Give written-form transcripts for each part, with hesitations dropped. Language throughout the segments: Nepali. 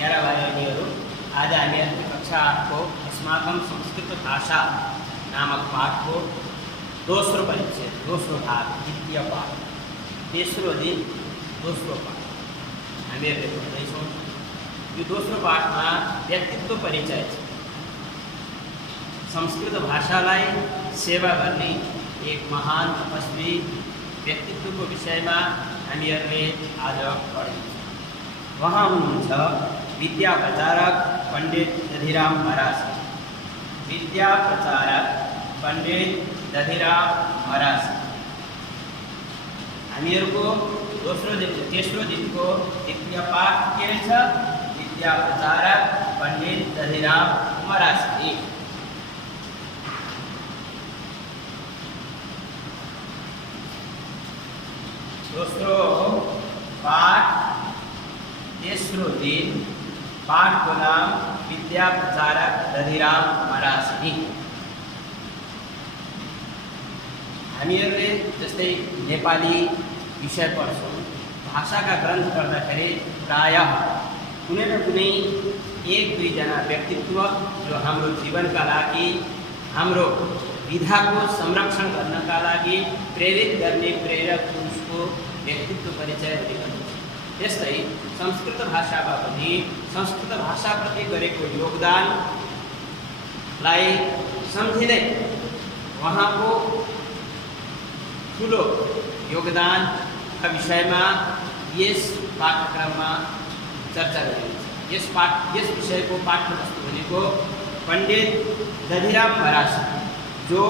प्यारा भाइ बहिनीहरू, आज हामी कक्षा 8 को अस्माकं संस्कृत भाषा नामक पाठ को दोस्रो परिच्छेद, दोस्रो भाग, द्वितीय पाठ, तेस्रो दिन, दोस्रो पाठ हामीहरूले पढ्दैछौँ। यो दोस्रो पाठमा व्यक्तित्व परिचय छ। संस्कृत भाषालाई सेवा गर्ने एक महान तपस्वी व्यक्तित्वको विषयमा हामीहरूले आज पढ्दैछौँ। वहाँ हुनुहुन्छ विद्या प्रचारक पंडित दधिराम मरासी। विद्या प्रचारक पंडित दधिराम मरासी हामीहरूको दोस्रो दिन तेस्रो दिनको द्वितीय पाठ के रहेछ? विद्या प्रचारक पंडित दधिराम मरासी। दोस्रो पाठ तेस्रो दिन, पाठ को नाम विद्या प्रचारक दधिराम मरासी। हामीहरूले जस्तै नेपाली विषय पढ्छौँ, भाषाका ग्रन्थ पढ्दाखेरि प्रायः कुनै न कुनै एक दुईजना व्यक्तित्व जो हाम्रो जीवनका लागि, हाम्रो विधाको संरक्षण गर्नका लागि प्रेरित गर्ने प्रेरक पुरुषको व्यक्तित्व परिचय हुने गर्दछ। त्यस्तै संस्कृत भाषामा पनि संस्कृत भाषाप्रति गरेको योगदानलाई सम्झिँदै उहाँको ठुलो योगदानका विषयमा यस पाठ्यक्रममा चर्चा गरिन्छ। यस विषयको पाठ्यवस्तु भनेको पंडित दधिराम मरासी जो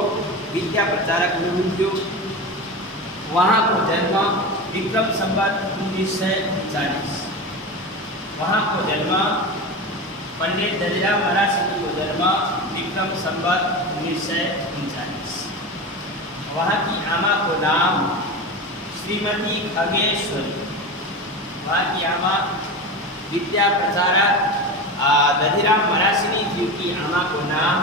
विद्या प्रचारक हुनुहुन्थ्यो। उहाँको जन्म विक्रम संवत 1940। उहाँको जन्म पंडित दधिराम मरासीको जन्म विक्रम संवत 1939। उहाँकी आमाको नाम श्रीमती खगेश्वरी। उहाँकी आमा विद्या प्रचारक दधिराम मरासी जी की आमा को नाम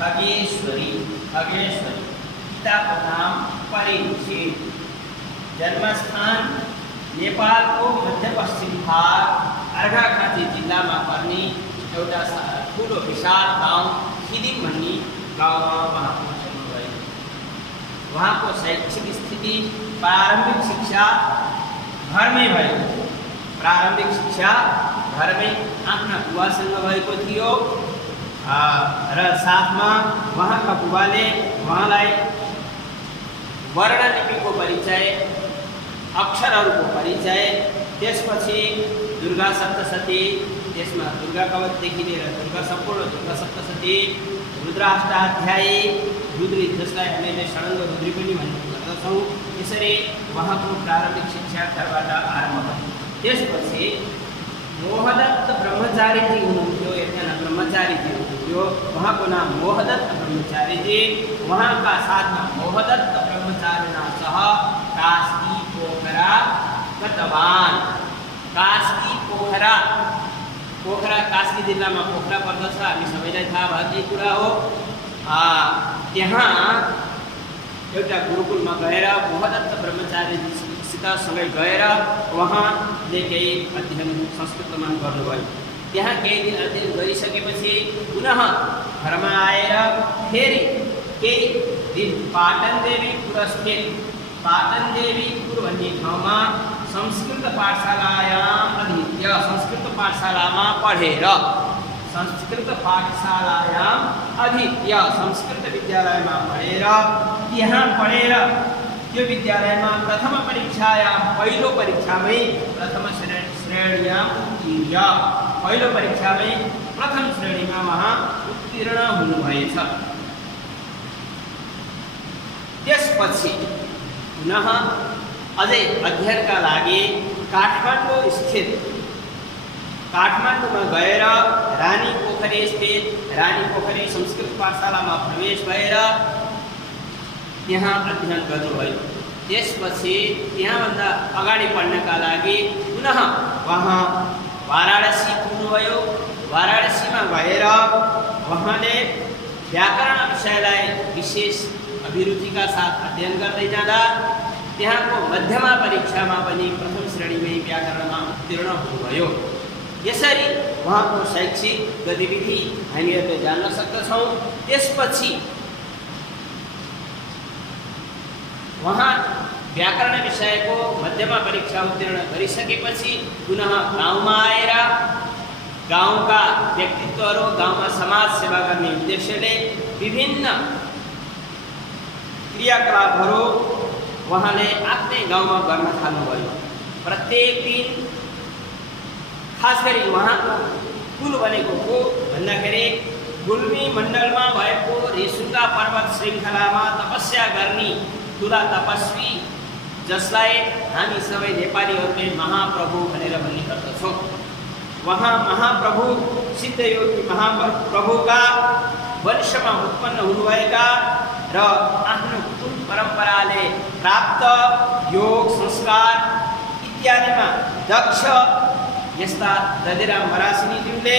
खगेश्वरी। पिता को नाम परिचित। जन्मस्थान नेपाल को मध्यपश्चिम भाग अर्घाखाँची जिल्लामा पर्ने एउटा ठुलो विशाल गाउँ खिदिम भन्ने गाउँमा उहाँको जन्म भयो। उहाँको शैक्षिक स्थिति प्रारम्भिक शिक्षा घरमै भयो। प्रारम्भिक शिक्षा घरमै आफ्ना बुवासँग भएको थियो र साथमा उहाँका बुबाले उहाँलाई वर्णलिपिको परिचय, अक्षरहरूको परिचय, त्यसपछि दुर्गा सप्तशती, त्यसमा दुर्गा कवचदेखि लिएर दुर्गा सम्पूर्ण दुर्गा सप्तशती, रुद्राष्टाध्यायी, रुद्री जसलाई हामीले षडङ्ग रुद्री पनि भन्ने गर्दछौँ, यसरी उहाँको प्रारम्भिक शिक्षा घरबाट आरम्भ भयो। त्यसपछि मोहदत्त ब्रह्मचारीजी हुनुहुन्थ्यो, एकजना ब्रह्मचारीजी हुनुहुन्थ्यो। उहाँको नाम मोहदत्त ब्रह्मचारीजी। उहाँका साथमा मोहदत्त ब्रह्मचारिणा सह कास्की पोखरा गतवान्। कास्की पोखरा कास्की जिल्लामा पोखरा पर्दछ, हामी सबैलाई थाहा भएको कुरा हो। त्यहाँ एउटा गुरुकुलमा गएर मोहदत्त ब्रह्मचारीसित सँगै गएर उहाँले केही अध्ययन संस्कृतमा गर्नुभयो। त्यहाँ केही दिन अध्ययन गरिसकेपछि पुनः घरमा आएर फेरि केही दिन पाटनदेवीपुर भन्ने ठाउँमा संस्कृत पाठशालायाम अधीत्य, संस्कृत पाठशालामा पढेर, संस्कृत विद्यालयमा पढेर, त्यहाँ पढेर त्यो विद्यालयमा प्रथम परीक्षायाम पहिलो परीक्षामै प्रथम श्रेणीमा उत्तीर्ण, पहिलो परीक्षामै प्रथम श्रेणीमा उहाँ उत्तीर्ण हुनुभएछ। त्यसपछि पुनः अझै अध्ययनका लागि काठमाडौँमा गएर रानी पोखरी संस्कृत पाठशालामा प्रवेश भएर त्यहाँ अध्ययन गर्नुभयो। त्यसपछि त्यहाँभन्दा अगाडि पढ्नका लागि पुनः उहाँ वाराणसी पुग्नुभयो। वाराणसीमा गएर उहाँले व्याकरण विषयलाई विशेष अभिरुचिका साथ अध्ययन गर्दै जाँदा त्यहाँको मध्यमा परीक्षामा पनि प्रथम श्रेणीमै व्याकरणमा उत्तीर्ण हुनुभयो। यसरी उहाँको शैक्षिक गतिविधि हामीहरूले जान्न सक्दछौँ। त्यसपछि उहाँ व्याकरण विषयको मध्यमा परीक्षा उत्तीर्ण गरिसकेपछि पुनः गाउँमा आएर गाउँका व्यक्तित्वहरू, गाउँमा समाज सेवा गर्ने उद्देश्यले विभिन्न क्रियाकलापहरू उहाँले आफ्नै गाउँमा गर्न थाल्नुभयो। प्रत्येक दिन खास गरी उहाँको कुल भनेको को भन्दाखेरि गुल्मी मण्डलमा भएको रेसुङ्गा पर्वत श्रृङ्खलामा तपस्या गर्ने ठुला तपस्वी जसलाई हामी सबै नेपालीहरूले महाप्रभु भनेर भन्ने गर्दछौँ। उहाँ महाप्रभु सिद्धयोगी महाप्रभुका वंशमा उत्पन्न हुनुभएका र आफ्नो कुल परम्पराले प्राप्त योग संस्कार इत्यादिमा दक्ष यस्ता दधिराम मरासिनीज्यूले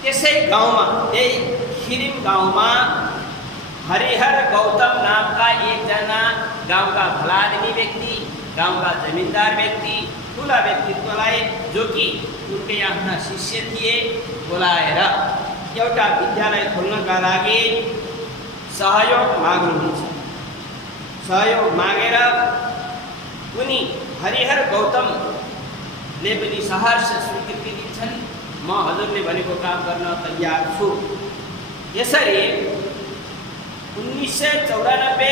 त्यसै गाउँमा, त्यही खिरिम गाउँमा हरिहर गौतम नामका एकजना गाउँका भलादमी व्यक्ति, गाउँका जमिनदार व्यक्ति, ठुला व्यक्तित्वलाई जो कि उनकै आफ्ना शिष्य थिए बोलाएर एउटा विद्यालय खोल्नका लागि सहयोग माग्नुहुन्छ। सहयोग मागेर उनी हरिहर गौतमले पनि सहर्ष स्वीकृति दिन्छन्, म हजुरले भनेको काम गर्न तयार छु। यसरी 1994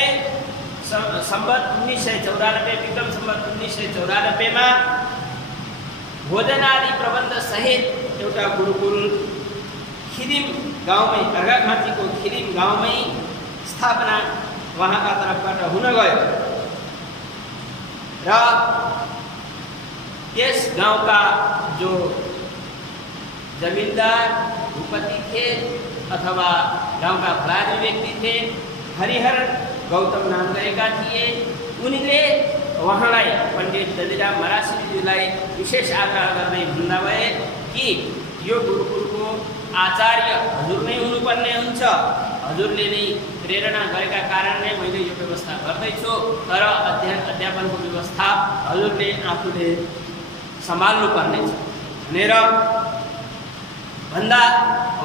सम्बत 1994 विक्रम सम्बत 1994 मा भोजनादि प्रबन्ध सहित एउटा गुरुकुल खिरिम गाउँमै, अर्घाखाँचीको खिरिम गाउँमै स्थापना उहाँका तर्फबाट हुन गयो र त्यस गाउँका जो जमिनदार भूपति थिए अथवा गाउँका भलादमी व्यक्ति थिए, हरिहर गौतम नाम गरेका थिए। उनीले उहाँलाई पण्डित दधिराम मरासिनीज्यूलाई विशेष आग्रह गर्दै भन्दा भए कि यो गुरुकुलको आचार्य हजुर नै हुनुपर्ने हुन्छ, हजुरले नै प्रेरणा गरेका कारण नै मैले यो व्यवस्था गर्दैछु, तर अध्ययन अध्यापनको व्यवस्था हजुरले आफूले सम्हाल्नु पर्नेछ भनेर भन्दा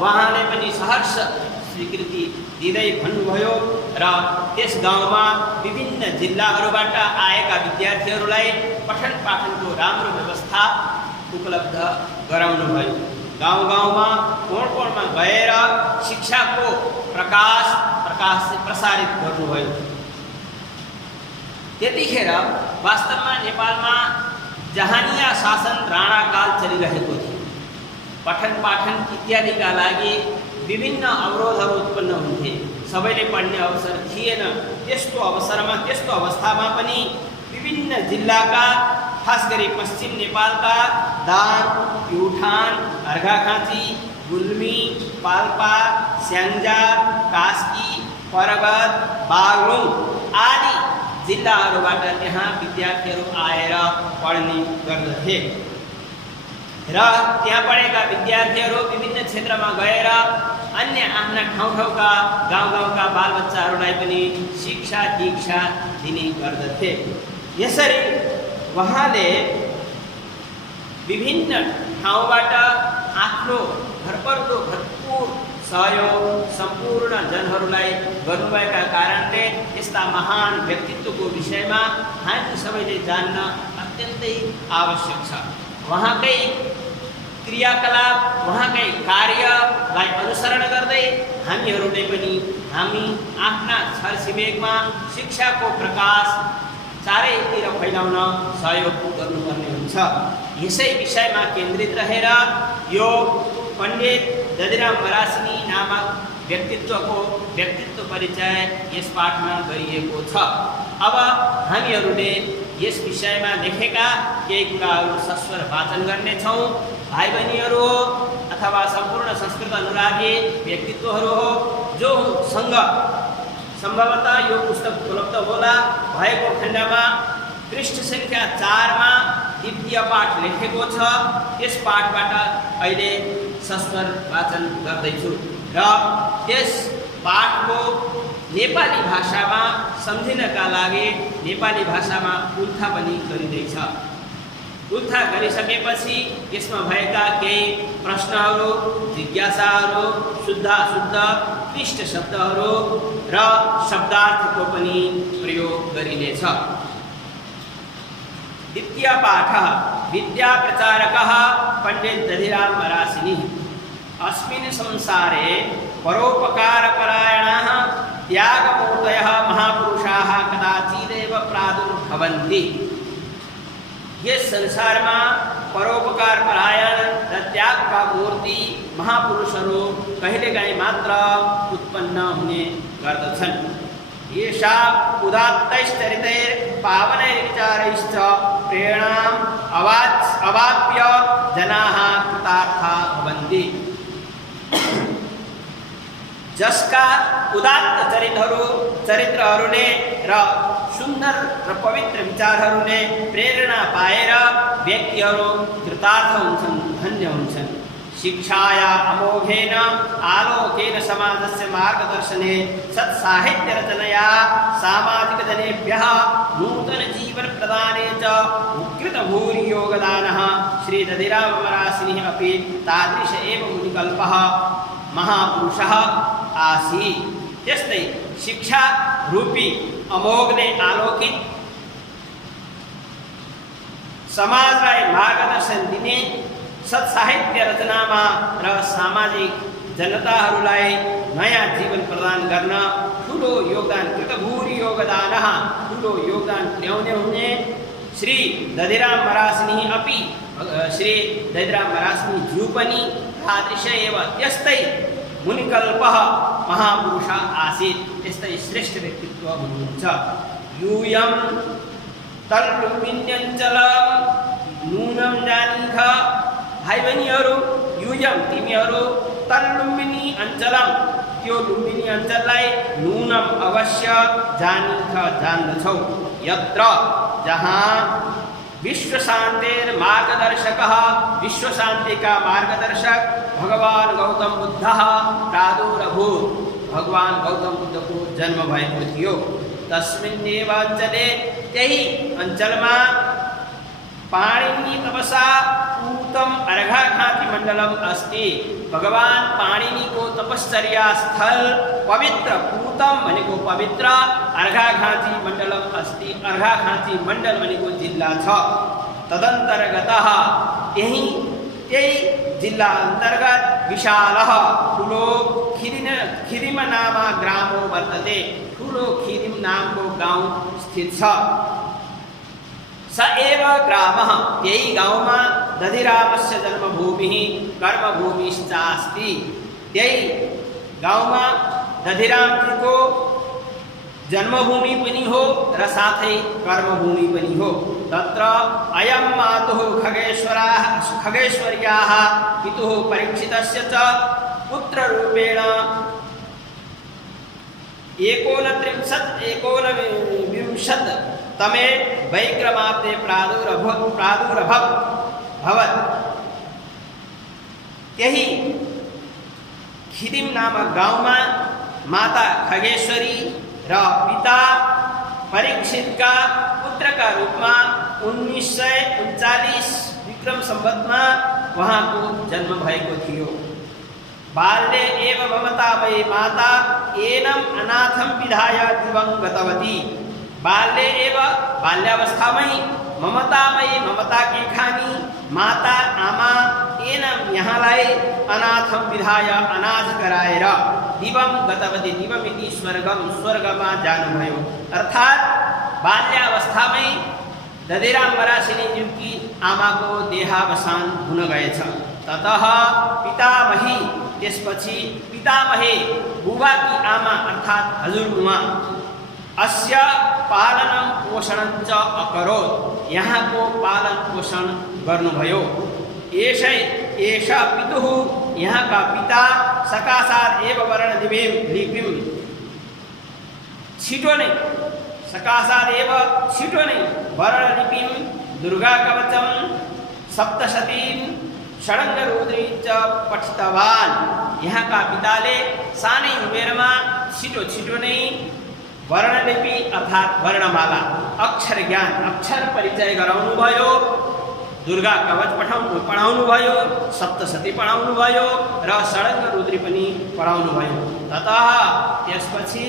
उहाँले पनि सहर्ष स्वीकृति दिँदै भन्नुभयो र त्यस गाउँमा विभिन्न जिल्लाहरूबाट आएका विद्यार्थीहरूलाई पठन पाठनको राम्रो व्यवस्था उपलब्ध गराउनुभयो। गाउँ गाउँमा कोण कोणमा गएर शिक्षाको प्रकाश प्रसारित गर्नुभयो। त्यतिखेर वास्तवमा नेपालमा जहानिया शासन राणाकाल चलिरहेको थियो। पठन पाठन इत्यादिका लागि विभिन्न अवरोधहरू उत्पन्न हुन्थे, सबैले पढ्ने अवसर थिएन। त्यस्तो अवसरमा, त्यस्तो अवस्थामा पनि विभिन्न जिल्लाका, खास गरी पश्चिम नेपालका दाङ, प्युठान, अर्घाखाँची, गुल्मी, पाल्पा, स्याङ्जा, कास्की, पर्वत, बागलुङ आदि जिल्लाहरूबाट त्यहाँ विद्यार्थीहरू आएर पढ्ने गर्दथे र त्यहाँ पढेका विद्यार्थीहरू विभिन्न क्षेत्रमा गएर अन्य आफ्ना ठाउँका गाउँका बालबच्चाहरूलाई पनि शिक्षा दीक्षा दिने गर्दथे। यसरी उहाँले विभिन्न ठाउँबाट आफ्नो भरपर्दो भरपूर सहयोग सम्पूर्ण जनहरूलाई गर्नुभएका कारणले यस्ता महान व्यक्तित्वको विषयमा हामी सबैले जान्न अत्यन्तै आवश्यक छ। उहाँकै क्रियाकलाप, उहाँकै कार्यलाई अनुसरण गर्दै हामीहरूले पनि हामी आफ्ना छरछिमेकमा शिक्षाको प्रकाश चारैतिर फैलाउन सहयोग गर्नुपर्ने हुन्छ। यसै विषयमा केन्द्रित रहेर यो पण्डित दधिराम मरासिनी नामक व्यक्तित्वको व्यक्तित्व परिचय यस पाठमा गरिएको छ। अब हामीहरूले यस विषयमा लेखेका केही कुराहरू सस्वर वाचन गर्नेछौँ। भाइ बहिनीहरू हो अथवा सम्पूर्ण संस्कृत अनुरागी व्यक्तित्वहरू हो जोसँग सम्भवतः यो पुस्तक उपलब्ध होला भएको खण्डमा पृष्ठ सङ्ख्या 4 मा द्वितीय पाठ लेखेको छ। त्यस पाठबाट अहिले सस्वर वाचन गर्दैछु र त्यस पाठको नेपाली भाषामा सम्झिनका लागि नेपाली भाषामा उल्था पनि गरिँदैछ। उल्था गरिसकेपछि यसमा भएका केही प्रश्नहरू, जिज्ञासाहरू, शुद्ध अशुद्ध, क्लिष्ट शब्दहरू र शब्दार्थको पनि प्रयोग गरिनेछ। द्वितीय पाठ विद्या प्रचारकः पंडित दधिराम मरासिनी। अस्मिन् संसारे परोपकारपरायणाः त्यागमूर्तयः महापुरुषाः कदाचिदेव प्रादुर्भवन्ति। ये संसार में परोपकार परायण र त्याग का मूर्ति महापुरुषहरू कहिलेकाहीँ मात्र उत्पन्न हुने गर्दछन्। येषा उदात्तैश्चरितैः पावनैर्विचारैश्च प्रेरणाम् अवाप्य जनाः कृतार्थाः भवन्ति। जसका उदात्त चरित्रहरूले र सुन्दर र पवित्र विचारहरूले प्रेरणा पाएर व्यक्तिहरू कृतार्थ हुन्छन्, धन्य हुन्छन्। शिक्षाया अमोघेन आलोकेन समाजस्य मार्गदर्शने सत्साहित्यरचनया सामाजिकजनेभ्यः नूतनजीवनप्रदाने च उत्कृतभूरि योगदानः श्री दधिरामरासिनिः अपि तादृश एव मुनिकल्पः महापुरुषः आसीत्। त्यस्तै शिक्षा रूपी अमोघले आलोकित समाजलाई मार्गदर्शन दिने सत्साहित्य रचनामा र सामाजिक जनताहरूलाई नयाँ जीवन प्रदान गर्न ठुलो योगदान कृतभूरि योगदानः ठुलो योगदान पुर्याउने हुने श्री दधिराम मरासिनी अपि श्री दधिराम मरासिनी ज्यू पनि तादृश एव त्यस्तै मुनिकल्पः महापुरुष आसीत्। त्यस्तै श्रेष्ठ व्यक्तित्व हुनुहुन्छ। यूयं तल्लुम्बिन्यञ्चलं नूनं जानीख। भाइ बहिनीहरू, यूयं तिमीहरू तल्लुम्बिनी अञ्चलम त्यो लुम्बिनी अञ्चललाई नूनम अवश्य जानीख, जान्दछौ। यत्र जहाँ विश्व शान्तिर मार्गदर्शकः विश्व शान्ति का मार्गदर्शक भगवान गौतम बुद्ध प्रादुरभूत। भगवान गौतम बुद्ध को जन्म भएको थियो। तस्मिन्नेव अञ्चले त्यही अञ्चलमा पाणिनि तपसा पूतं अर्घाघाती मण्डलम अस्ति। भगवान पाणिनि को तपश्चर्या स्थल पवित्र पूतम भनेको पवित्र, अर्घाघाती मण्डलम अस्ति। अर्घाघाती मण्डल भनेको जिल्ला छ। तदन्तर्गतः त्यही जिल्ला अन्तर्गत विशालः ठुलो खिरिम नाम ग्रामो वर्तते। ठुलो खिरिम नामको गाउँ स्थित छ। स एव ग्रामः यही गाउँमा दधिरामस्य जन्मभूमिः कर्मभूमिश्चास्ति। यही गाउँमा दधिरामजीको जन्मभूमि पनि हो र साथै कर्मभूमि पनि हो। तत्र अयं मातुः खगेश्वर्याः पितुः परीक्षितस्य च पुत्ररूपेण 1929 तमे वैक्रमाब्दे प्रादुर्भवत्। यही खिदिम नामक गाउँमा माता खगेश्वरी र पिता परीक्षित का पुत्र का रूप में 1939 विक्रम संवतमा वहाँ को जन्म भएको थियो। बाल्ये एव ममतामयी माता एनम अनाथम विधाय दिवं गतवती। बाल्ये एव बाल्यावस्थामै ममतामयी ममता की खानी माता आमा एनम यहाँलाई अनाथम विधाय अनाथ गराएर दिवं गतवती। दिवमिति स्वर्गम, स्वर्गमा जानुभयो। अर्थात बाल्यावस्थामै दधिराम मरासिनी की आमा को देहावसान हुन गएछ। ततः पितामही, त्यसपछि पितामहे बुबा की आमा अर्थात हजुरबुवा अस्य पालनं पोषणं च अकरोत्। यहाँ को पालन पोषण गर्नुभयो। एषा पितुः यहाँ का पिता सकाशात् एव वर्णलिपिं छिटो नै सकाशात् एव छिटो नै वर्णलिपिं दुर्गाकवचं सप्तशतीं षडङ्गरुद्री च पठितवान्। यहाँ का पिताले सानै उमेरमा छिटो नै वर्णलिपि अर्थात वर्णमाला अक्षर ज्ञान अक्षर परिचय गराउनुभयो। दुर्गा कवच पढाउनुभयो, सप्तशती पढाउनुभयो र षडङ्ग रुद्री पनि पढाउनुभयो। ततः त्यसपछि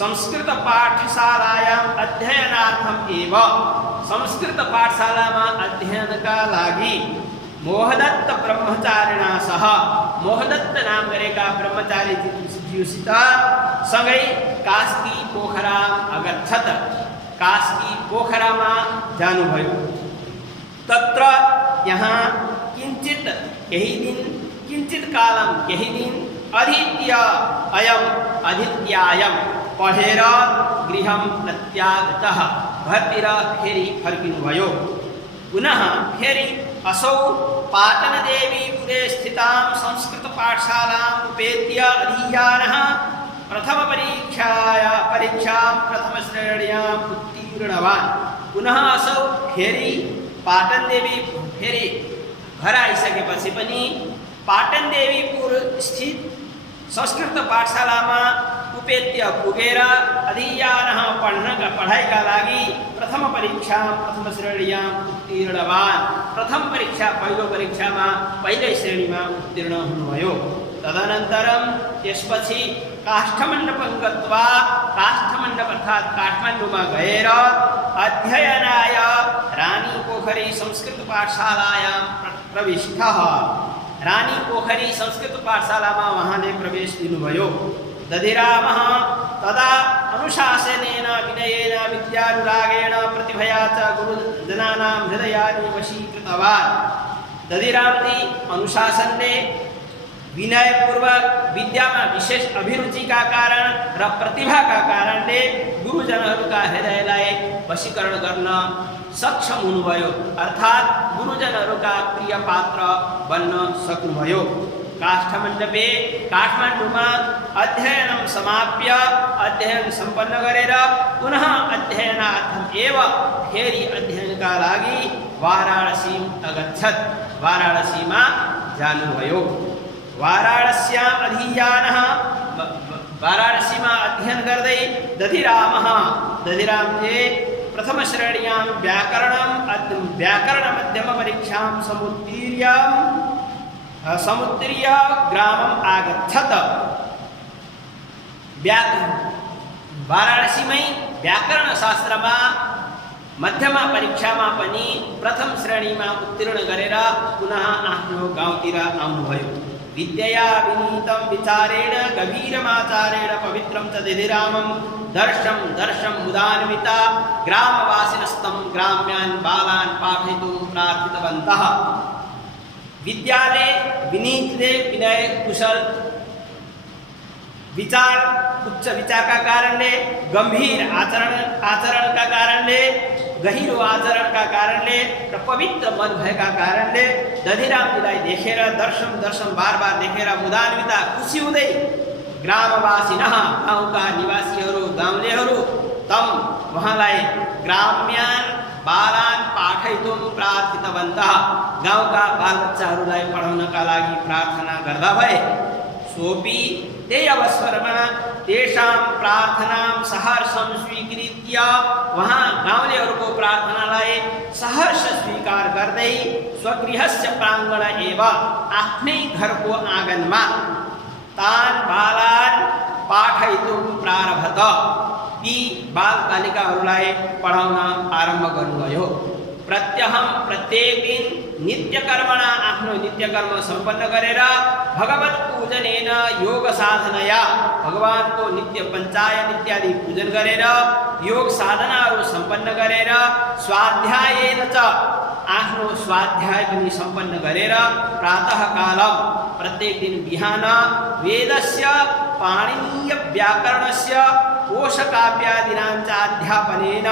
संस्कृत पाठशालायाम अध्ययनार्थम एव संस्कृत पाठशालामा अध्ययनका लागि मोहदत्त ब्रह्मचारिणा सह मोहदत्त नाम गरेका ब्रह्मचारीज्यूसित सँगै कास्की पोखरा अगच्छत। कास्की पोखरामा जानुभयो। तत्र यहाँ किञ्चित कालम केही दिन अधीत्यायम पढेर गृहम प्रत्यागतः घरतिर फेरि फर्किनुभयो। पुनः फेरि असौ पाटनदेवीपुरे स्थितां संस्कृत पाठशालाम् उपेत्य अधीयानः परीक्षां प्रथमश्रेण्याम् उत्तीर्णवान्। पुनः असौ फेरि पाटनदेवी फेरि घर आइसकेपछि पनि पाटनदेवीपुर स्थित संस्कृत पाठशालामा उपेत्य पुगेर अधीयानः पढाइका लागि प्रथम श्रेणीमा उत्तीर्णवान्। प्रथम परीक्षा पहिलो परीक्षामा पहिलो श्रेणीमा उत्तीर्ण हुनुभयो। तदनन्तरं त्यसपछि काष्ठमण्डपं गत्वा काष्ठमण्डप अर्थात् काठमाडौँमा गएर अध्ययनाय रानी पोखरी संस्कृत पाठशालायां प्रविष्टः। रानी पोखरी संस्कृत पाठशालामा उहाँले प्रवेश दिनुभयो। दधिरामः तदा अनुशासनेन विनयेन विद्यानुरागेण प्रतिभया च गुरुजनानां हृदयानि वशीकृतवान्। दधिरामजी अनुशासनले विनयपूर्वक विद्यामा विशेष अभिरुचिका कारण र प्रतिभाका कारणले गुरुजनहरूका हृदयलाई वशीकरण गर्न सक्षम हुनुभयो, अर्थात् गुरुजनहरूका प्रिय पात्र बन्न सक्नुभयो। काष्ठमण्डपे काठमाडौँमा अध्ययनं समाप्य अध्ययन सम्पन्न गरेर पुनः अध्ययनार्थम् एव फेरि अध्ययनका लागि वाराणसीम् अगच्छत्। वाराणसीमा जानुभयो। वाराणस्याम् अधीयानः वाराणसीमा अध्ययन गर्दै दधिरामले प्रथम श्रेण्यां व्याकरण मध्यम परीक्षां समुत्तीर्य ग्रामम् आगच्छत। वाराणसीमै व्याकरण शास्त्रमा मध्यमा परीक्षामा पनि प्रथम श्रेणीमा उत्तीर्ण गरेर पुनः आफ्नो गाउँतिर आउनुभयो। विद्यया विनीतं विचारेण गभीरमाचारेण पवित्रं च दधिरामं दर्शं मुदान्विता ग्रामवासिनस्तं ग्राम्यान् बालान् पाठयितुं प्रार्थितवन्तः। विद्याले विनीतले विनय कुशल विचार उच्च विचारका कारणले गम्भीर आचरणका कारणले गहिरो आचरणका कारणले र पवित्र मन भएका कारणले दधिरामजीलाई देखेर दर्शन बार देखेर मुदान्विता खुसी हुँदै ग्रामवासिनः गाउँका निवासीहरू गाउँलेहरू तम उहाँलाई ग्राम्यान् बालान् पाठयितुं प्रार्थितवन्तः। गाउँका बालबच्चाहरूलाई पढाउनका लागि प्रार्थना गर्दा भए। सोपि त्यही अवसरमा तेषां प्रार्थनां सहर्षं स्वीकृत्य वहाँ गाउँलेहरूको प्रार्थनालाई सहर्ष स्वीकार गर्दै स्वगृहस्य प्राङ्गण एव आफ्नै घरको आँगनमा तान बालान् पाठयितुं प्रारभत। ती बालबालिकाहरूलाई पढाउन आरम्भ गर्नुभयो। प्रत्यहं प्रत्येक दिन नित्यकर्मणा आफ्नो नित्यकर्म सम्पन्न गरेर भगवत पूजनेन योग साधनया भगवानको नित्य पञ्चायन इत्यादि पूजन गरेर योग साधनाहरू सम्पन्न गरेर स्वाध्यायेन च आफ्नो स्वाध्याय पनि सम्पन्न गरेर प्रातःकालम प्रत्येक दिन बिहान वेदस्य पाणिनीय व्याकरणस्य कोशकाव्यादीनां च अध्यापनेन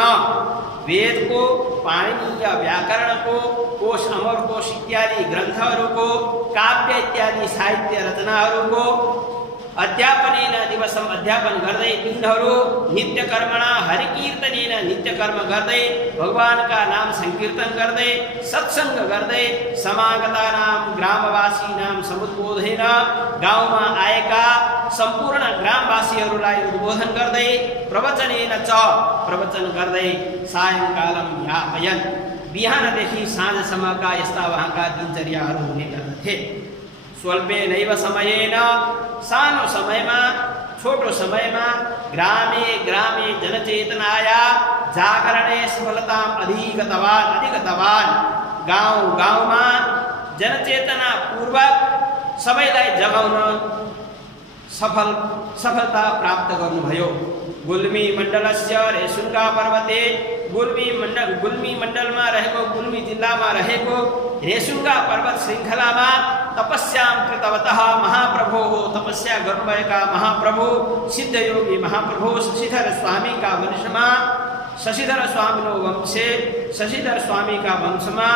वेद को पाणिनीय व्याकरण को कोश अमरकोश इत्यादि ग्रन्थहरूको काव्य इत्यादि साहित्य रचनाहरूको अध्यापनेन दिवसम अध्यापन गर्दै दिनहरू नित्यकर्मणा हरिकीर्तनेन नित्यकर्म गर्दै भगवानका नाम संकीर्तन गर्दै सत्संग गर्दै समागतानां ग्रामवासीनां समुद्बोधेन गाउँमा आएका सम्पूर्ण ग्रामवासीहरूलाई उद्बोधन गर्दै प्रवचनेन च प्रवचन गर्दै सायंकालम यापयन् बिहानदेखि साँझसम्मका यस्ता उहाँका दिनचर्याहरू हुने गर्दथे। स्वल्पेनैव समयेन, सानो समयमा, छोटो समयमा ग्रामे ग्रामे जनचेतनाया जागरणे सफलताम् अधिगतवान्। गाउँ गाउँमा जनचेतना पूर्वक सबैलाई जगाउन सफलता प्राप्त गर्नुभयो। गुल्मी मण्डलस्य रेसुङ्गा पर्वते, गुल्मी मण्डलमा रहेको, गुल्मी जिल्लामा रहेको रेसुङ्गा पर्वत श्रृङ्खलामा तपस्यां कृतवतः महाप्रभोः, तपस्या गर्नुभएका महाप्रभु सिद्धयोगी महाप्रभु शशिधर स्वामीका वंशमा, शशिधर स्वामिनो वंशे, शशिधर स्वामीका वंशमा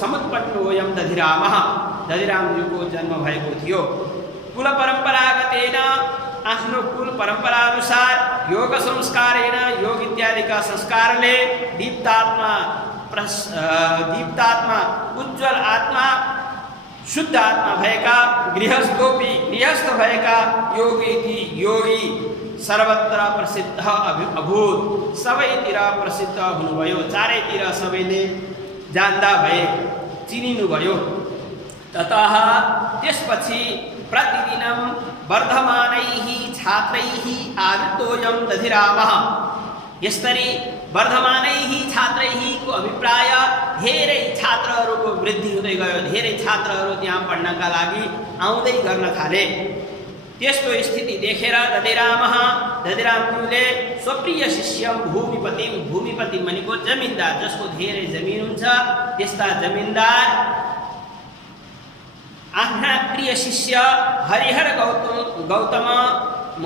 समुत्पन्नोऽयं दधिरामः, दधिरामजीको जन्म भएको थियो। कुल परम्परागतेन, आफ्नो कुल परम्परा अनुसार योग संस्कारेण, योग इत्यादिका संस्कारले दीप्तात्मा उज्जवल आत्मा, शुद्ध आत्मा भएका गृहस्थ भएका योगी सर्वत्र प्रसिद्ध अभूत, सबैतिर प्रसिद्ध हुनुभयो। चारैतिर सबैले जान्दा भए, चिनिनुभयो। ततः त्यसपछि प्रतिदिनं वर्धमानैः छात्रैः आवृतोऽयं दधिरामः। यसरी वर्धमानैः छात्रैःको अभिप्राय धेरै छात्रहरूको वृद्धि हुँदै गयो, धेरै छात्रहरू त्यहाँ पढ्नका लागि आउँदै गर्न थाले। त्यस्तो स्थिति देखेर दधिरामज्यूले स्वप्रिय शिष्य भूमिपति भनेको जमिनदार, जसको धेरै जमिन हुन्छ, त्यस्ता जमिनदार आफ्ना प्रिय शिष्य हरिहर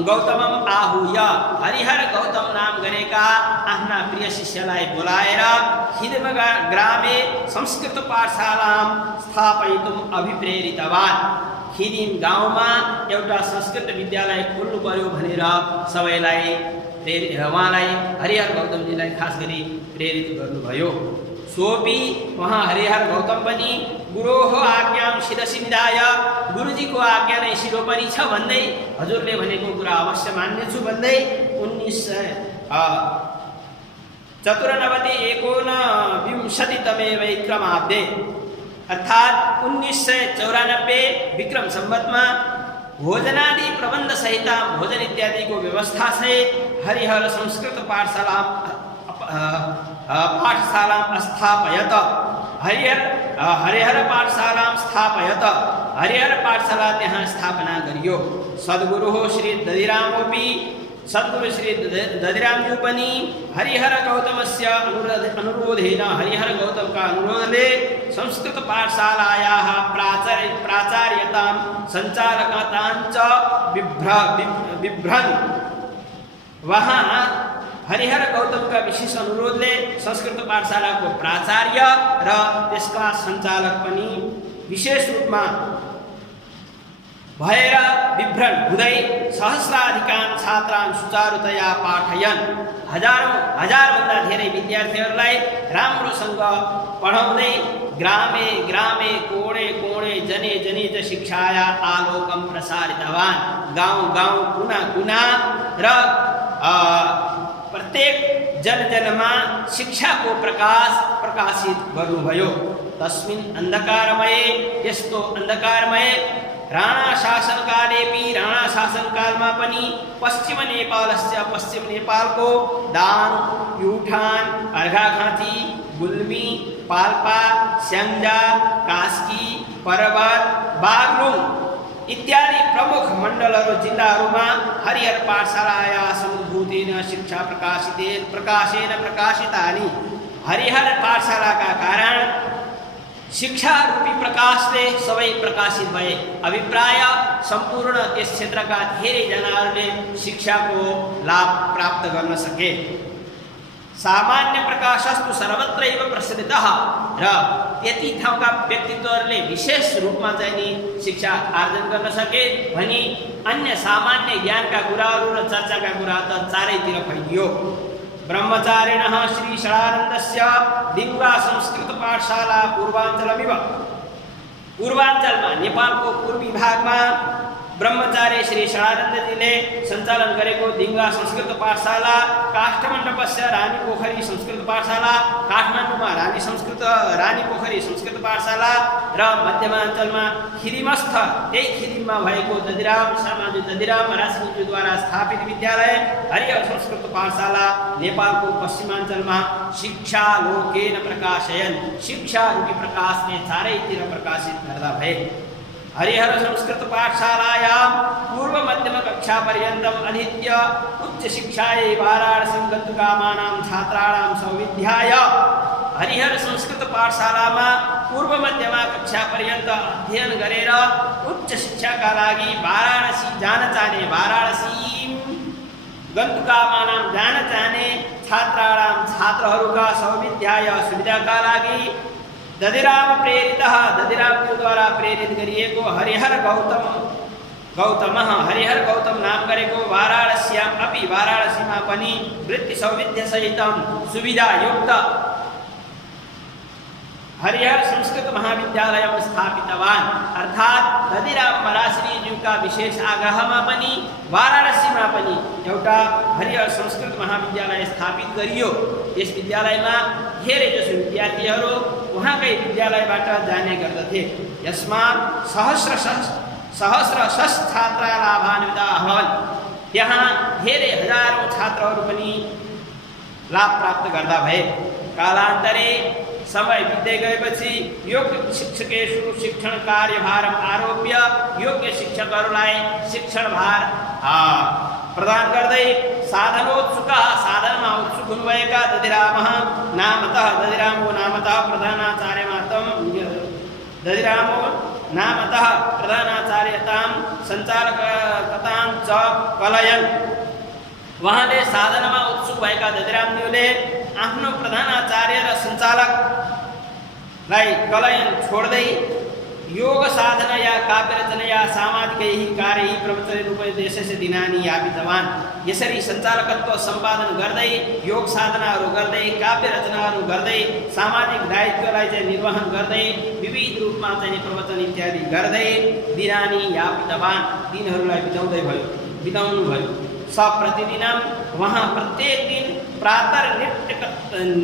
गौतमम आहुय, हरिहर गौतम नाम गरेका आफ्ना प्रिय शिष्यलाई बोलाएर खिदिम ग्रामे संस्कृत पाठशालां स्थापयितुम् अभिप्रेरितवान्। खिदिम गाउँमा एउटा संस्कृत विद्यालय खोल्नु पर्यो भनेर सबैलाई उहाँलाई, हरिहर गौतमजीलाई खास गरी प्रेरित गर्नुभयो। सोपि वहाँ हरिहर गौतम पनि गुरोः आज्ञां शिरसि निधाय, गुरुजीको आज्ञा नै शिरोपरि छ भन्दै, हजुरले भनेको कुरा अवश्य मान्नेछु भन्दै 1994 विक्रमाब्दे अर्थात् 1994 विक्रम संवतमा भोजनादि प्रबन्ध सहित, भोजन इत्यादिको व्यवस्था सहित हरिहर संस्कृत पाठशालां स्थापयत, हरिहर पाठशालां स्थापयत, हरिहर पाठशाला त्यहाँ स्थापना गरियो। सद्गुरु श्री दधिरामज्यू पनि हरिहर गौतमस्य अनुरोधेन, हरिहर गौतमका अनुरोधले संस्कृत पाठशालायाः प्राचार्यतां सञ्चालकतां च बिभ्रन्। वहाँ हरिहर गौतमका विशेष अनुरोधले संस्कृत पाठशालाको प्राचार्य र त्यसका सञ्चालक पनि विशेष रूपमा भएर विभ्रन हुँदै सहस्राधिकान् छात्रान् सुचारुतया पाठयन्। हजारभन्दा धेरै विद्यार्थीहरूलाई राम्रोसँग पढाउँदै ग्रामे ग्रामे कोणे कोणे जने जने च शिक्षाया आलोकं प्रसारितवान्। गाउँ गाउँ कुना कुना र प्रत्येक जनमा शिक्षाको प्रकाश प्रकाशित गर्नुभयो। तस्मिन् अन्धकारमये, यस्तो अन्धकारमय राणा शासनकालेपि, राणा शासनकालमा पनि पश्चिम नेपालको दाङ, प्युठान, अर्घाखाँची, गुल्मी, पाल्पा, स्याङ्जा, कास्की, पर्वत, बागलुङ इत्यादि प्रमुख मण्डलहरू जिल्लाहरूमा हरिहर पाठशालाया समुद्भूतेन शिक्षा प्रकाशेन प्रकाशितानि। हरिहर पाठशालाका कारण शिक्षा रूपी प्रकाशले सबै प्रकाशित भए। अभिप्राय सम्पूर्ण त्यस क्षेत्रका धेरै जनाहरूले शिक्षाको लाभ प्राप्त गर्न सके। सामान्य प्रकाशस्तु सर्वत्रैव प्रसरितः, र यति ठाउँका व्यक्तित्वहरूले विशेष रूपमा चाहिँ नि शिक्षा आर्जन गर्न सके भनी अन्य सामान्य ज्ञानका कुराहरू र चर्चाका कुरा त चारैतिर फैलियो। ब्रह्मचारिणः श्री षडानन्दस्य दिङ्गा संस्कृत पाठशाला पूर्वाञ्चलमिव, पूर्वाञ्चलमा नेपालको पूर्वी भागमा ब्रह्मचारी श्री षडानन्दजीले सञ्चालन गरेको दिङ्गा संस्कृत पाठशाला, काष्ठमण्डपस्य रानी पोखरी संस्कृत पाठशाला, काठमाडौँमा रानी पोखरी संस्कृत पाठशाला र मध्यमाञ्चलमा खिरिमस्थ त्यही खिरिममा भएको दधिराम शर्माजी दधिराम राजनीतिद्वारा स्थापित विद्यालय हरिहर संस्कृत पाठशाला नेपालको पश्चिमाञ्चलमा शिक्षा लोकेन प्रकाशयन शिक्षा रूपी प्रकाशले चारैतिर प्रकाशित गर्दा भए। हरिहर संस्कृत पाठशालायां पूर्व मध्यम कक्षा पर्यन्तम अधीत्य उच्च शिक्षायै वाराणसी गन्तुकामानां छात्राणां सौविध्याय हरिहर संस्कृत पाठशालामा पूर्व मध्यमा कक्षा पर्यन्त अध्ययन गरेर उच्च शिक्षाका लागि वाराणसी जान चाहने वाराणसी गन्तुकामानां जान चाहने छात्रहरूका सौविध्याय सुविधाका लागि दधिराम द्वारा प्रेरित गरिएको हरिहर गौतम नाम गरेको वाराणसीमा पनि वृत्ति सौविध्य सहित सुविधा युक्त हरिहर संस्कृत महाविद्यालय स्थापितवान्। अर्थात् दधिराम मरासिनीज्यूका विशेष आग्रहमा पनि वाराणसीमा पनि एउटा हरिहर संस्कृत महाविद्यालय स्थापित गरियो। यस विद्यालयमा धेरै जसो विद्यार्थीहरू उहाँकै विद्यालयबाट जाने गर्दथे। यसमा सहस्र छात्रा लाभान्विता भवन। त्यहाँ धेरै हजारौं छात्रहरू पनि लाभ प्राप्त गर्दा भए। कालान्तरे समय बित्दै गएपछि योग्य शिक्षकेषु शिक्षण कार्यभारम आरोप्य योग्य शिक्षकहरूलाई शिक्षण भार प्रदान गर्दै साधनमा उत्सुक हुनुभएका दधिरामो नामतः प्रधानाचार्यतां सञ्चालकतां च कलयन्। उहाँले साधनामा उत्सुक भएका दधिरामज्यूले आफ्नो प्रधानाचार्य र सञ्चालकलाई कलयन छोड्दै योग साधना या काव्य रचना या सामाजिक कार्य प्रवचन रूपदेशस्य दिनानि यापितवान्। यसरी सञ्चालकत्व सम्पादन गर्दै योग साधनाहरू गर्दै काव्य रचनाहरू गर्दै सामाजिक दायित्वलाई चाहिँ निर्वहन गर्दै विविध रूपमा चाहिँ प्रवचन इत्यादि गर्दै दिनानि यापितवान्। दिनहरूलाई बिताउनु भयो। प्रतिदिनम वहाँ प्रत्येक दिन प्रातः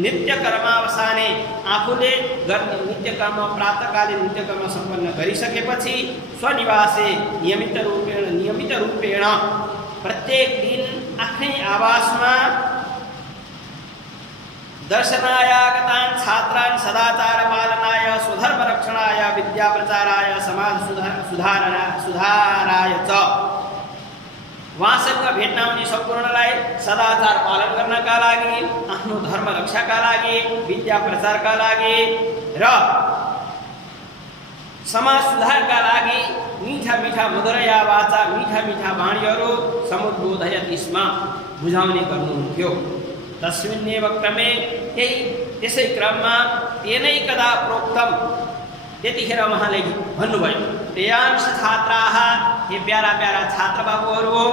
नित्य कर्मावसाने आफूले गर्ने नित्य कर्म प्रातःकालीन नित्य कर्म सम्पन्न गरिसकेपछि स्वनिवासे नियमित रूपेण प्रत्येक दिन आफ्नै आवासमा दर्शनायागतान् छात्रान् सदाचार पालनाय स्वधर्म रक्षणाय विद्या प्रचाराय समाज सुधाराय च उहाँसँग भेट्न आउने सम्पूर्णलाई सदाचार पालन गर्नका लागि आफ्नो धर्म रक्षाका लागि विद्या प्रचारका लागि र समाज सुधारका लागि मीठा मधुरया वाचा मीठा वाणीहरू समुद्बोधयति स्म बुझाउने गर्नुहुन्थ्यो। तस्मिन्नेव क्रमे त्यसै क्रममा तेनैकदा प्रोक्तम त्यतिखेर उहाँले भन्नुभयो प्रियांश छात्राः हे प्यारा छात्र बाबुहरू हो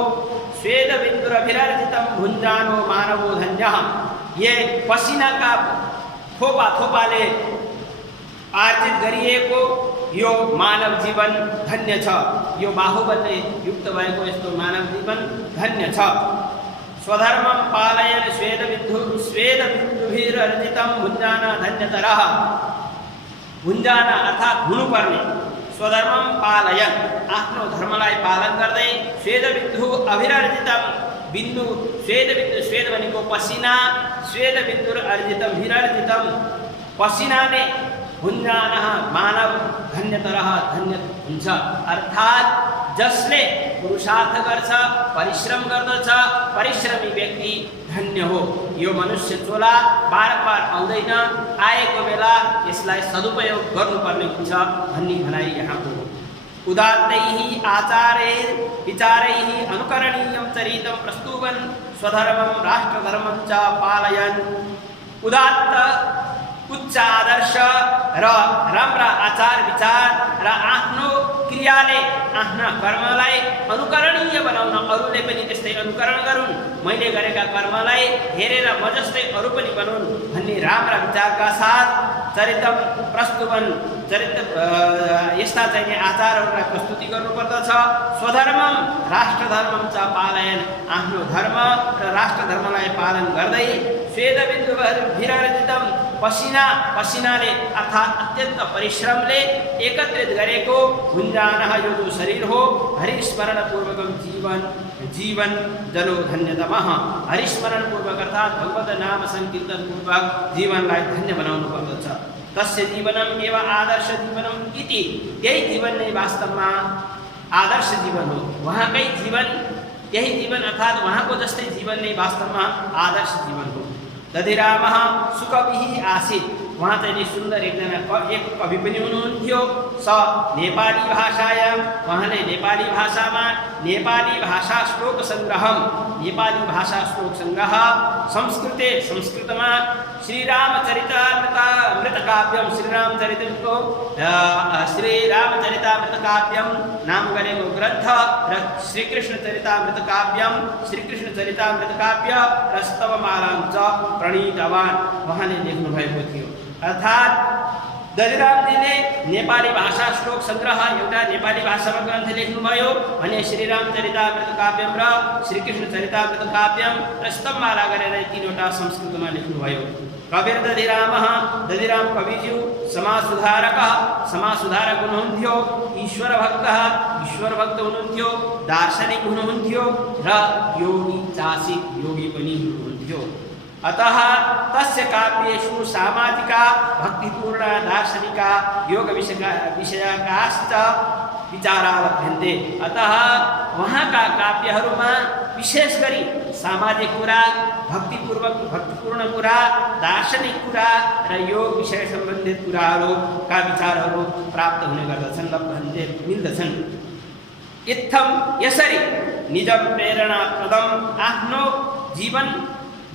स्वेद बिन्दुरभिरर्जितं भुञ्जानो मानवो धन्यः। ये पसिनाका थोपाले आर्जित गरिएको यो मानव जीवन धन्य छ। यो बाहुबलले युक्त भएको यस्तो मानव जीवन धन्य छ। स्वधर्मं पालयन स्वेदबिन्दुभिरर्जितं भुञ्जाना धन्यतरः। भुञ्जाना अर्थात् हुनुपर्ने स्वधर्मं पालयन आफ्नो धर्मलाई पालन गर्दै स्वेदबिन्दु अभिरर्जितं बिन्दु स्वेद भनेको पसिना स्वेदबिन्दुर अर्जितं भिरर्जितं पसिनाले भुञ्जानः मानव धन्यतरः धन्य हुन्छ। अर्थात् जसले पुरुषार्थ गर्छ परिश्रम गर्दछ परिश्रमी व्यक्ति धन्य हो। यो मनुष्य चोला बारम्बार आउँदैन, आएको बेला यसलाई सदुपयोग गर्नुपर्ने हुन्छ भन्ने भनाइ यहाँको हो। उदात्तैः आचारैः विचारैः अनुकरणीयं चरितं प्रस्तुवन् स्वधर्मं राष्ट्रधर्मं च पालयन्। उदात्त उच्च आदर्श र राम्रा आचार विचार र आफ्नो क्रियाले आफ्ना कर्मलाई अनुकरणीय बनाउन, अरूले पनि त्यस्तै अनुकरण गरून्, मैले गरेका कर्मलाई हेरेर म जस्तै अरू पनि बनुन् भन्ने राम्रा विचारका साथ चरितम प्रस्तुवन, चरित्र यस्ता चाहिने आचारहरूलाई प्रस्तुति गर्नुपर्दछ। स्वधर्मम राष्ट्रधर्मम च पालयन, आफ्नो धर्म र राष्ट्रधर्मलाई पालन गर्दै स्वेदबिन्दुभिरर्जितम, पसिनाले अर्थात् अत्यन्त परिश्रमले एकत्रित गरेको गुञ्जानः यो जो शरीर हो, हरिस्मरणपूर्वकम जीवन जनो धन्यतमः, हरिस्मरणपूर्वक अर्थात् भगवत नाम संकीर्तन पूर्वक जीवनलाई धन्य बनाउनु पर्दछ। तस्य जीवनम एवं आदर्श जीवनम इति, यही जीवन नै वास्तवमा आदर्श जीवन हो, उहाँकै जीवन, यही जीवन अर्थात् उहाँको जस्तै जीवन नै वास्तवमा आदर्श जीवन हो। दधिरामः सुकविः आसीत्, उहाँ चाहिँ सुन्दर एक कवि पनि हुनुहुन्थ्यो। स नेपाली भाषायां, उहाँले नेपाली भाषामा नेपाली भाषा श्लोक सङ्ग्रहम, नेपाली भाषा श्लोक सङ्ग्रह, संस्कृते संस्कृतमा श्रीरामचरितामृतकाव्यम, श्रीरामचरितामृतकाव्यम नाम गरेको ग्रन्थ र श्रीकृष्णचरितामृतकाव्य र स्तवमालां च प्रणीतवान्, उहाँले लेख्नुभएको थियो। अर्थात् दधिरामजीले नेपाली भाषा श्लोक सङ्ग्रह एउटा नेपाली भाषामा ग्रन्थ लेख्नुभयो भने श्रीरामचरितामृतकाव्यम र श्रीकृष्णचरितामृतकाव्यम र स्तवमाला गरेर तीनवटा संस्कृतमा लेख्नुभयो। कविर दधिरामः, दधिराम कविज्यू समाजसुधारक हुनुहुन्थ्यो, ईश्वर भक्त हुनुहुन्थ्यो, दार्शनिक हुनुहुन्थ्यो र योगी चासिक योगी पनि हुनुहुन्थ्यो। अतः तस्य काव्येषु सामाजिका, भक्तिपूर्ण, दार्शनिका, योग विषयकाश्च विचारा लभ्यन्ते। अतः उहाँका काव्यहरूमा विशेष गरी सामाजिक कुरा, भक्तिपूर्ण कुरा, दार्शनिक कुरा र योग विषय सम्बन्धित कुराहरूका विचारहरू प्राप्त हुने गर्दछन्, मिल्दछन्। इत्थम यसरी निजम प्रेरणाप्रदम, आफ्नो जीवन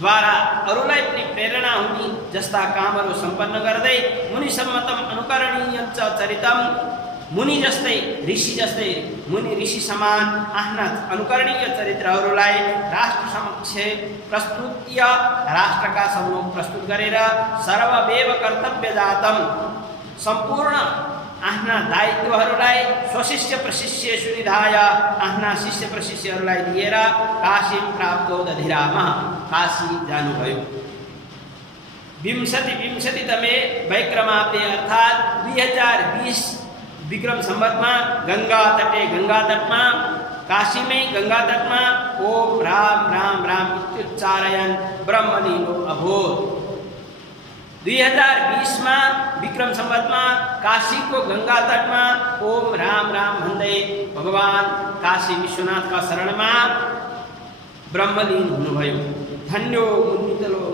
द्वारा अरूलाई पनि प्रेरणा हुने जस्ता कामहरू सम्पन्न गर्दै मुनि सम्मतम अनुकरणीय च चरितम, मुनि जस्तै ऋषि समान आफ्ना अनुकरणीय चरित्रहरूलाई राष्ट्र समक्ष प्रस्तुत्य, राष्ट्रका सम्मुख प्रस्तुत गरेर सर्ववेव कर्तव्य जातम, सम्पूर्ण आफ्ना दायित्वहरूलाई स्वशिष्य प्रशिष्येषु निधाय, आफ्ना शिष्य प्रशिष्यहरूलाई दिएर काशी प्राप्तो दधिरामः, काशी जानुभयो। 20तमे वैक्रमाब्दे अर्थात् 2020 विक्रम सम्वतमा गंगा तटमा काशीमै गंगा तटमा ओम राम राम राम इत्युच्चारयन ब्रह्मलीनो अभूत। 2020 मा विक्रम सम्वतमा काशीको गंगा तटमा ओम राम राम भन्दै भगवान काशी विश्वनाथका शरणमा ब्रह्मलीन हुनुभयो। धन्यो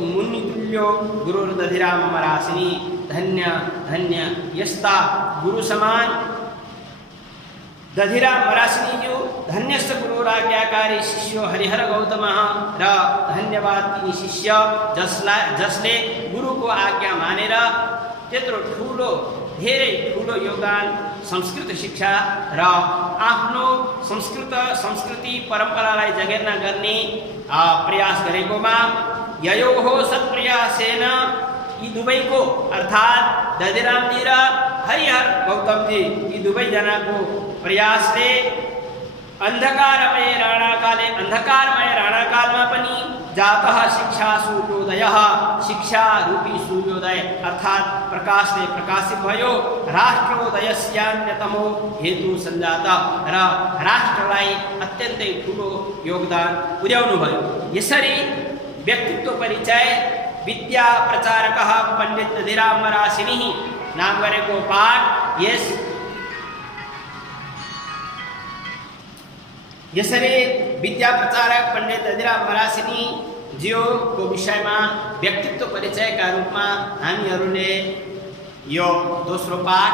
मुनितुल्यो गुरुर दधिराम मरासिनी, धन्य धन्य यस्ता गुरु समान दधिराम मरासिनीज्यू, धन्यस्त गुरुराज्ञाकारी शिष्यो हरिहर गौतमः र धन्यवाद तिनी शिष्य जसले गुरुको आज्ञा मानेर त्यत्रो ठुलो धेरै ठुलो योगदान संस्कृत शिक्षा र आफ्नो संस्कृति परम्परालाई जगेर्ना गर्ने प्रयास गरेकोमा ययोः सत्प्रयासेन, यी दुवैको अर्थात् दधिरामजी र हरिहर गौतमजी यी दुवैजनाको प्रयासले अन्धकारमय राणाकालमा पनि जातः शिक्षा सूर्योदयः, शिक्षा रूपी सूर्योदय अर्थात् प्रकाशले प्रकाशित भयो। राष्ट्रोदयस्यान्यतमो हेतु सञ्जात, र राष्ट्रलाई अत्यन्तै ठुलो योगदान पुर्याउनु भयो। यसरी व्यक्तित्व परिचय विद्या प्रचारकः पण्डित दधिराम मरासिनी नाम गरेको पाठ यसरी विद्या प्रचारक पण्डित दधिराम मरासिनी ज्यूको विषयमा व्यक्तित्व परिचयका रूपमा हामीहरूले यो दोस्रो पाठ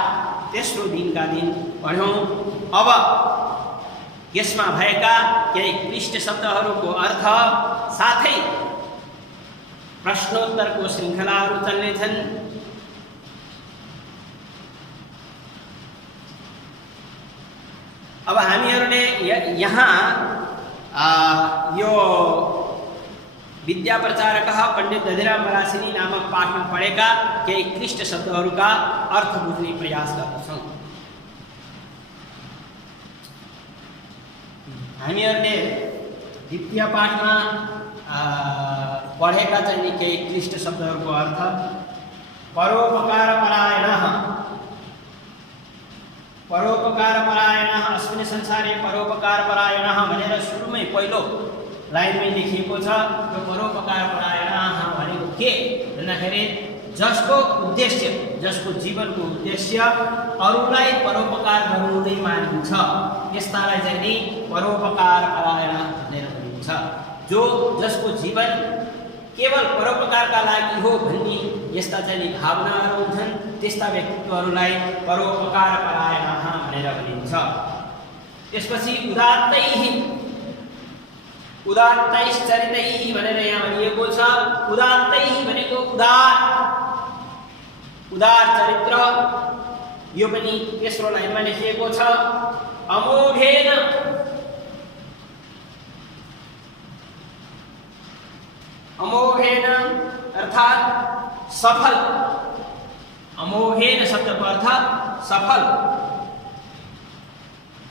तेस्रो दिनका दिन पढ्यौँ। अब यसमा भएका केही क्लिष्ट शब्दहरूको अर्थ साथै प्रश्नोत्तरको श्रृङ्खलाहरू चल्नेछन्। अब हामीहरूले यहाँ यो विद्या प्रचारक पंडित दधिराम बरासिनी नामक पाठमा पढेका केही क्लिष्ट शब्दहरूका अर्थ बुझ्ने प्रयास गर्दछौँ। हामीहरूले द्वितीय पाठमा पढेका चाहिँ केही क्लिष्ट शब्दहरूको अर्थ परोपकारपरायणः अस्मिन् संसारे परोपकारपरायणः भनेर सुरुमै पहिलो लाइनमै लेखिएको छ। यो परोपकारपरायणः भनेको के भन्दाखेरि जसको उद्देश्य, जसको जीवनको उद्देश्य अरूलाई परोपकार गर्नु नै मानिन्छ, यस्तालाई चाहिँ नि परोपकारपरायण भनेर भनिन्छ। जसको जीवन केवल परोपकारका लागि हो भन्ने यस्ता चाहिँ भावनाहरू हुन्छन्, त्यस्ता व्यक्तित्वहरूलाई परोपकारपरायणः भनेर भनिन्छ। त्यसपछि उदात्तैश्चरितैः भनेर यहाँ भनिएको छ। उदात्तैः भनेको उदार चरित्र, यो पनि तेस्रो लाइनमा लेखिएको छ। अमोघेन अर्थात सफल। अमोघेन शब्दको अर्थ सफल।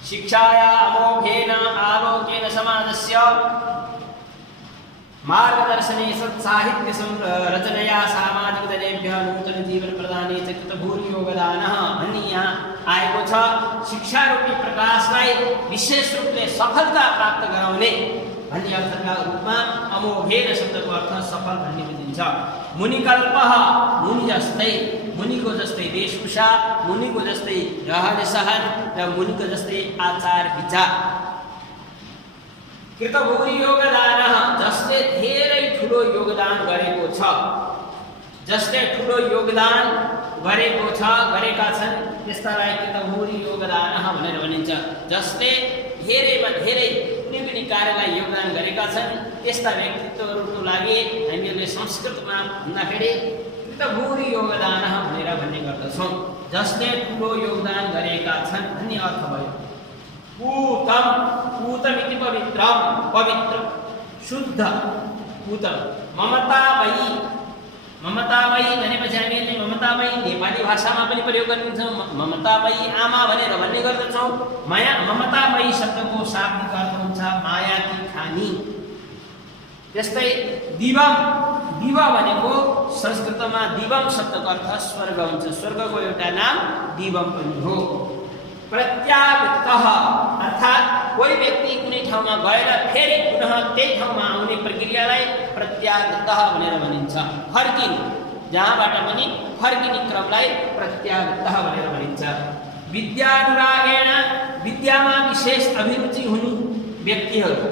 शिक्षाया अमोघेन आलोकेन समाजस्य मार्गदर्शने सत्साहित्य रचनया सामाजिक दलेभ्यः नूतन जीवन प्रदाने च कृतभूरि योगदानः भन्ने यहाँ आएको छ। शिक्षा रूपी प्रकाशलाई विशेष रूपले सफलता प्राप्त गराउने भन्ने अर्थका रूपमा अमोघेन शब्दको अर्थ सफल भन्ने बुझिन्छ। मुनिकल्पः मुनि जस्तै, मुनिको जस्तै वेशभूषा, मुनिको जस्तै रहन सहन र मुनिको जस्तै आचार विचार। कृतभूरि योगदानः जसले धेरै ठुलो योगदान गरेको छ, जसले ठुलो योगदान गरेका छन् त्यस्तालाई कृतभूरि योगदानः भनेर भनिन्छ। जसले धेरैमा धेरै कुनै पनि कार्यलाई योगदान गरेका छन् त्यस्ता व्यक्तित्वहरूको लागि हामीहरूले संस्कृतमा भन्दाखेरि कृतभूरि योगदानः भनेर भन्ने गर्दछौँ। जसले ठुलो योगदान गरेका छन् भन्ने अर्थ भयो। पूतमिति पवित्रम, पवित्र शुद्ध पूतम। ममतामयी भनेपछि हामीले ममतामयी नेपाली भाषामा पनि प्रयोग गरिन्छौँ। ममतामयी आमा भनेर भन्ने गर्दछौँ। ममतामयी शब्दको शाब्दिक अर्थ हुन्छ मायाकी खानी। त्यस्तै दिवम भनेको संस्कृतमा दिवम शब्दको अर्थ स्वर्ग हुन्छ। स्वर्गको एउटा नाम दिवम पनि हो। प्रत्यावृत्तः अर्थात कोही व्यक्ति कुनै ठाउँमा गएर फेरि पुनः त्यही ठाउँमा आउने प्रक्रियालाई प्रत्यावृत्तः भनेर भनिन्छ। फर्किने, जहाँबाट पनि फर्किने क्रमलाई प्रत्यावृत्तः भनेर भनिन्छ। विद्यानुरागेण विद्यामा विशेष अभिरुचि हुने व्यक्तिहरू,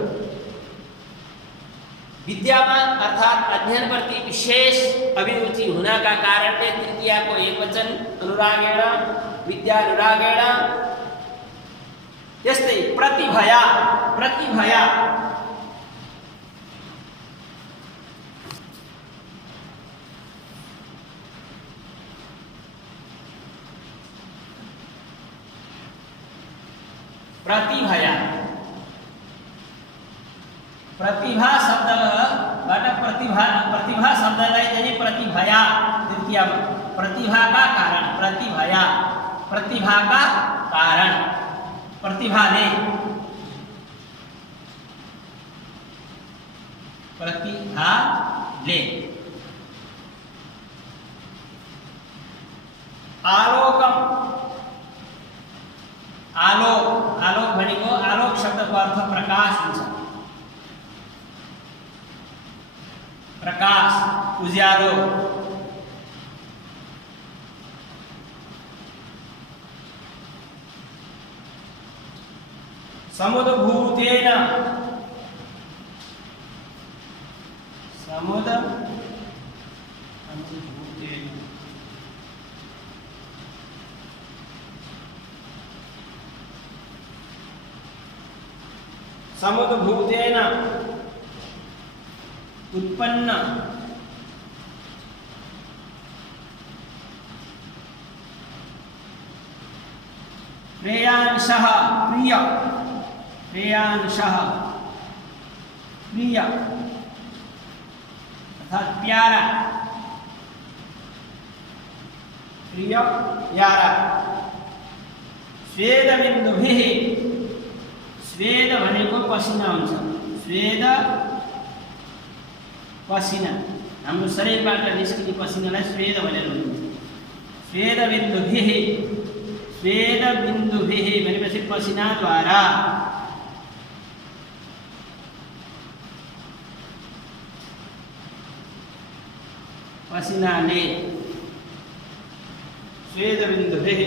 विद्यामा अर्थात अध्ययनप्रति विशेष अभिरुचि हुनका कारणले तृतीयाको एकवचन अनुरागेण, विद्यानुरागेण। त्यस्तै प्रतिभया प्रतिभा शब्दबाट प्रतिभा शब्दलाई चाहिँ प्रतिभया तृतीयमा प्रतिभाका कारण, प्रतिभाका कारण, प्रतिभाले आलोक भनेको आलोक शब्दको अर्थ प्रकाश हुन्छ। प्रकाश, उज्यालो। समुद्भूतेन उत्पन्न प्रेयांशः प्रिय, प्रेयांशः प्रिय अर्थात प्यारा, प्रिय प्यारा। स्वेदबिन्दुभिः, स्वेद भनेको पसिना हुन्छ, स्वेद पसिना, हाम्रो शरीरबाट निस्किने पसिनालाई स्वेद भनेर भनिन्छ। स्वेदबिन्दुभिः, स्वेदबिन्दुभिः भनेपछि पसिनाद्वारा, पसिनाले, स्वेदबिन्दुभिः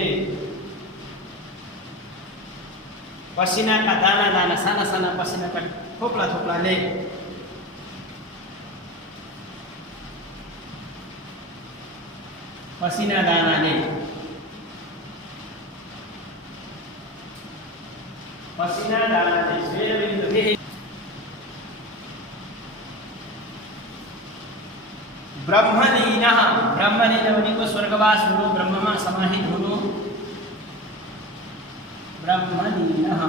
पसिनाका दाना दाना, साना साना पसिनाका थोप्ला थोप्लाले पसिना दानाले, पसिना दानाले स्वेदबिन्दुभिः ब्रह्मलीनः, ब्रह्मलीन भनेको स्वर्गवास हुनु, ब्रह्ममा समाहित हुनु। ब्रह्मलीनः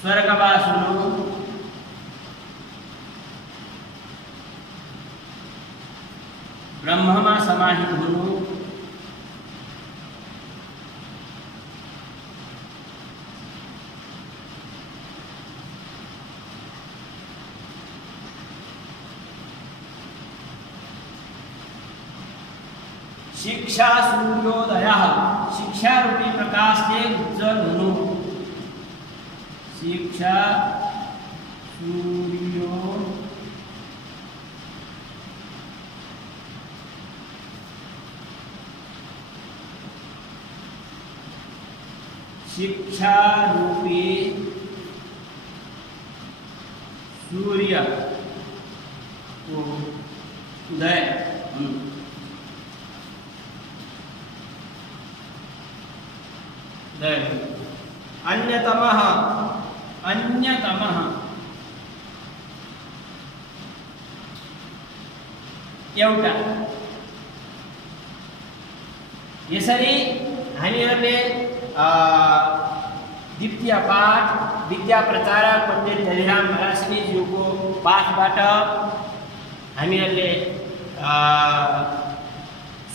स्वर्गवास हुनु, ब्रह्ममा समाहित हुनु। शिक्षा सूर्योदयः, शिक्षा रूपी प्रकाशले उज्जवल हुनु। शिक्षा शिक्षा रूपी सूर्य को उदय अन्यतमः, अन्यतमः एउटा। यसरी हामीहरूले द्वितीय पाठ विद्या प्रचारक पण्डित दधिराम मरासिनीज्यूको पाठबाट हामीहरूले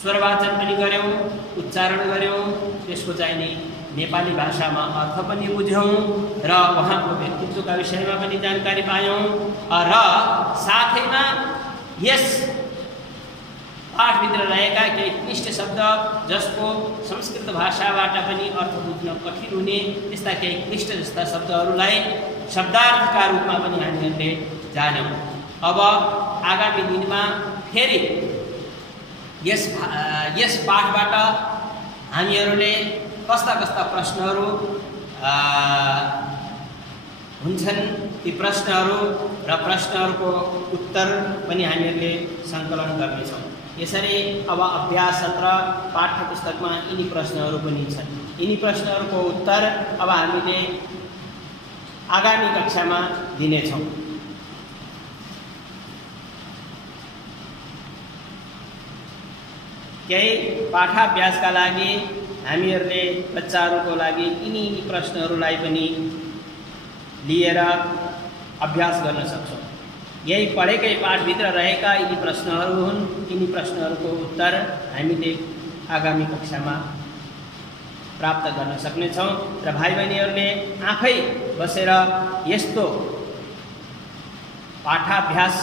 स्वरवाचन पनि गऱ्यौँ, उच्चारण गऱ्यौँ, त्यसको चाहिने नेपाली भाषामा अर्थ पनि बुझ्यौँ र उहाँको व्यक्तित्वका विषयमा पनि जानकारी पायौँ र साथैमा यस पाठभित्र रहेका केही क्लिष्ट शब्द जसको संस्कृत भाषाबाट पनि अर्थ बुझ्न कठिन हुने त्यस्ता केही क्लिष्ट जस्ता शब्दहरूलाई शब्दार्थका रूपमा पनि हामीहरूले जान्यौँ। अब आगामी दिनमा फेरि यस पाठबाट हामीहरूले कस्ता कस्ता प्रश्नहरू हुन्छन्, ती प्रश्नहरू र प्रश्नहरूको उत्तर पनि हामीहरूले सङ्कलन गर्नेछौँ। यसरी अब अभ्यास सत्र पाठ्य पुस्तकमा यिनी प्रश्नहरू पनि छन्। यिनी प्रश्नहरूको उत्तर अब हामीले आगामी कक्षामा दिनेछौँ। केही पाठाभ्यासका लागि हामीहरूले बच्चाहरूको लागि यिनी प्रश्नहरूलाई पनि लिएर अभ्यास गर्न सक्छौँ। यही पढेकै पाठभित्र रहेका यिनी प्रश्नहरू हुन्। यिनी प्रश्नहरूको उत्तर हामीले आगामी कक्षामा प्राप्त गर्न सक्नेछौँ र भाइ बहिनीहरूले आफै बसेर यस्तो पाठाभ्यास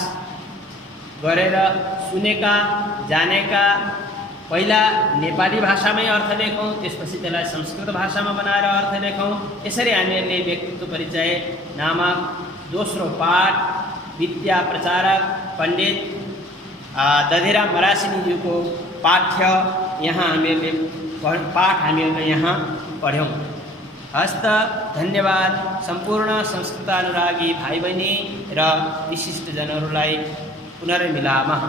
गरेर सुनेका जानेका पहिला नेपाली भाषामै अर्थ लेखौँ, त्यसपछि त्यसलाई संस्कृत भाषामा बनाएर अर्थ लेखौँ। यसरी हामीहरूले व्यक्तित्व परिचय नामक दोस्रो पाठ विद्या प्रचारक पण्डित दधिराम मरासिनीज्यूको पाठ्य यहाँ हामीहरूले यहाँ पढ्यौँ। हस्त धन्यवाद सम्पूर्ण संस्कृतानुरागी भाइ बहिनी र विशिष्टजनहरूलाई पुनर्मिलामः।